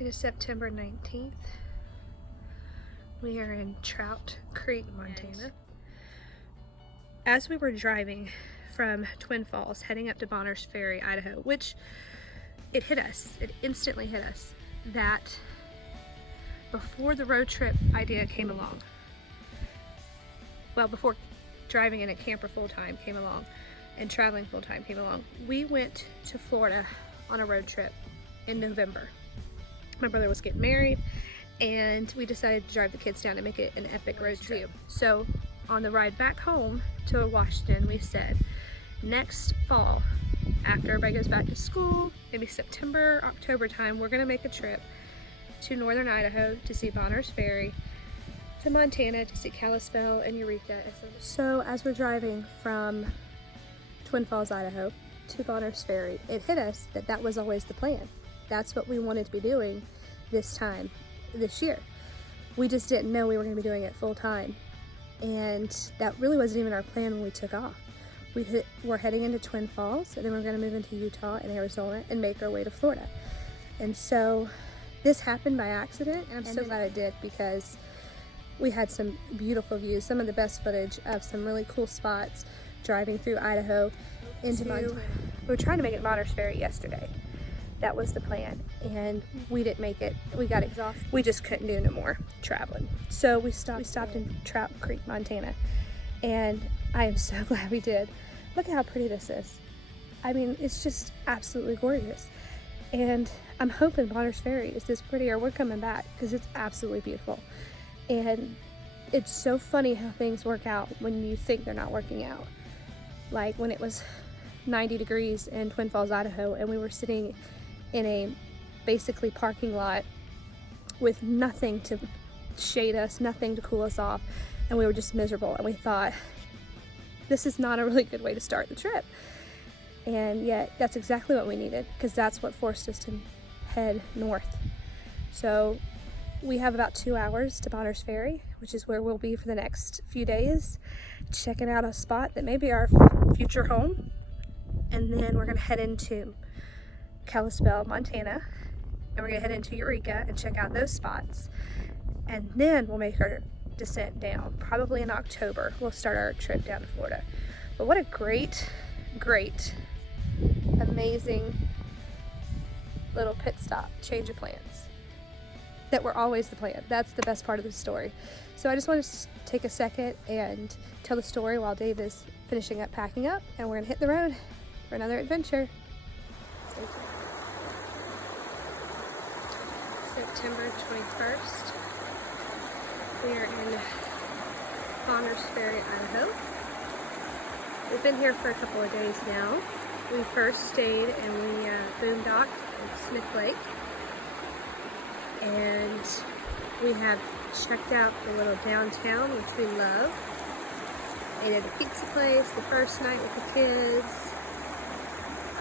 It is September 19th. We are in Trout Creek, Montana. As we were driving from Twin Falls heading up to Bonners Ferry, Idaho, which it hit us, it instantly hit us that before the road trip idea came along, well, before driving in a camper full-time came along and traveling full-time came along, we went to Florida on a road trip in November. My brother was getting married and we decided to drive the kids down and make it an epic road trip. So on the ride back home to Washington, we said next fall, after everybody goes back to school, maybe September, October time, we're gonna make a trip to northern Idaho to see Bonners Ferry, to Montana to see Kalispell and Eureka. So as we're driving from Twin Falls, Idaho to Bonners Ferry, it hit us that that was always the plan. That's what we wanted to be doing this time, this year. We just didn't know we were going to be doing it full time. And that really wasn't even our plan when we took off. We're heading into Twin Falls, and then we're going to move into Utah and Arizona and make our way to Florida. And so this happened by accident, and I'm so glad it did, because we had some beautiful views, some of the best footage of some really cool spots driving through Idaho into Montana. We were trying to make it Bonners Ferry yesterday. That was the plan, and we didn't make it. We got exhausted. We just couldn't do no more traveling. So we stopped in Trout Creek, Montana, and I am so glad we did. Look at how pretty this is. I mean, it's just absolutely gorgeous. And I'm hoping Bonners Ferry is this pretty, or we're coming back, because it's absolutely beautiful. And it's so funny how things work out when you think they're not working out. Like when it was 90 degrees in Twin Falls, Idaho, and we were sitting in a basically parking lot with nothing to shade us, nothing to cool us off, and we were just miserable, and we thought, this is not a really good way to start the trip. And yet that's exactly what we needed, because that's what forced us to head north. So we have about 2 hours to Bonners Ferry, which is where we'll be for the next few days, checking out a spot that may be our future home. And then we're gonna head into Kalispell, Montana, and we're gonna head into Eureka and check out those spots. And then we'll make our descent down. Probably in October, we'll start our trip down to Florida. But what a great, amazing little pit stop, change of plans. That were always the plan. That's the best part of the story. So I just want to take a second and tell the story while Dave is finishing up packing up, and we're gonna hit the road for another adventure. Stay tuned. September 21st. We are in Bonners Ferry, Idaho. We've been here for a couple of days now. We first stayed and we boondocked at Smith Lake. And we have checked out the little downtown, which we love. Ate at a pizza place the first night with the kids.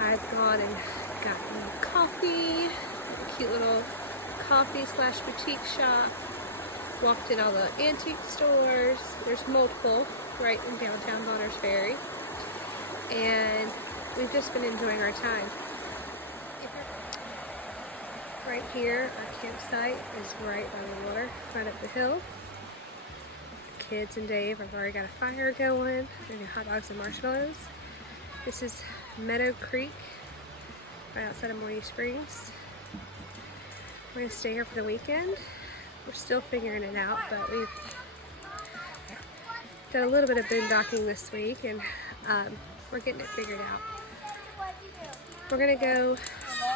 I've gone and gotten coffee, a cute little coffee / boutique shop. Walked in all the antique stores. There's multiple right in downtown Bonners Ferry. And we've just been enjoying our time. Right here, our campsite is right by the water, right up the hill. The kids and Dave have already got a fire going. They're doing hot dogs and marshmallows. This is Meadow Creek, right outside of Moody Springs. We're gonna stay here for the weekend. We're still figuring it out, but we've done a little bit of boondocking this week, and we're getting it figured out. We're gonna go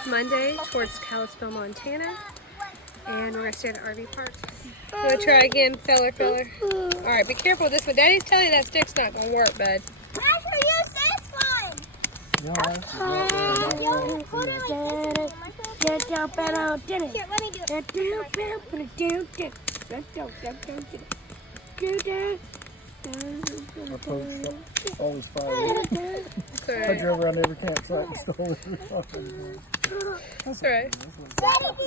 Monday towards Kalispell, Montana, and we're gonna stay at the RV park. You wanna try again, feller? All right, be careful with this one. Daddy's telling you that stick's not gonna work, bud. I should use this one. No, let me do it. All this fire. I drove around every campsite and stole every. That's alright.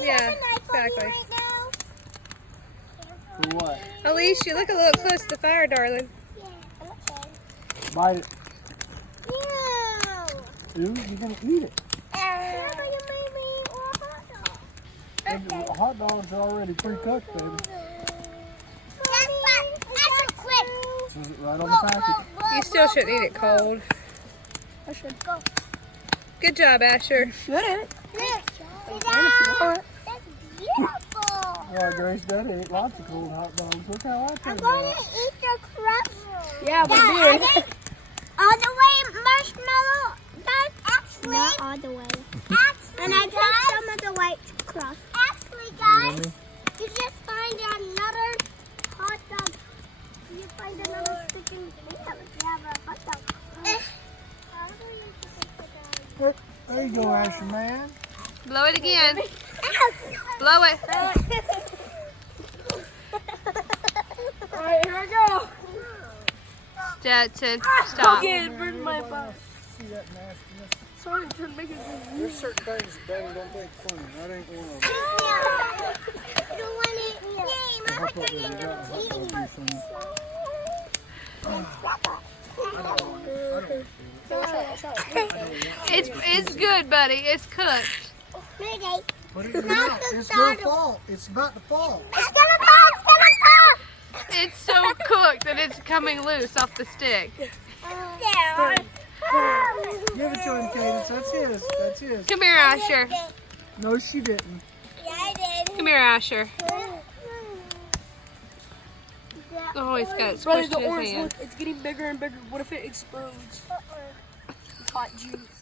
Yeah, exactly. For what? Elise, you look a little close to the fire, darling. Yeah, okay. Bite it. No. Ooh, you're gonna eat it. Yeah, but you made me eat a hot dog. The hot dogs are already pre-cooked, baby. That's quick. Says it right on the packet. You still shouldn't eat it cold. I should go. Good job, Asher. Shouldn't. That's beautiful. Oh, Grace, Daddy ate lots of cold hot dogs. Look how I I'm turned going out. to eat the crust. Yeah, we I did. think all the way marshmallow. That's actually. Not all the way. Actually, and I took some of the white crust. Actually, guys, you just find another hot dog. You find another sticking thing that you have a hot dog. There you go, Asher, man. Blow it again. Blow it. Alright, here I go. Jetson, stop. Again, burn my butt. See that nastiness? Sorry, to make it good. There's certain things that Daddy don't think funny. That ain't one of them. I don't want it. Yay, my hot dog ain't gonna eat It's good, buddy. It's cooked. Mayday. Put it in your mouth. It's gonna fall. It's about to fall. It's gonna fall. It's gonna fall. It's so cooked that it's coming loose off the stick. There. Give it to him, Cadence. That's his. That's his. Come here, Asher. No, she didn't. Yeah, I did. Come here, Asher. Oh, he's got it Brother, squished the in his orange hand. look, it's getting bigger and bigger. What if it explodes? It's hot juice.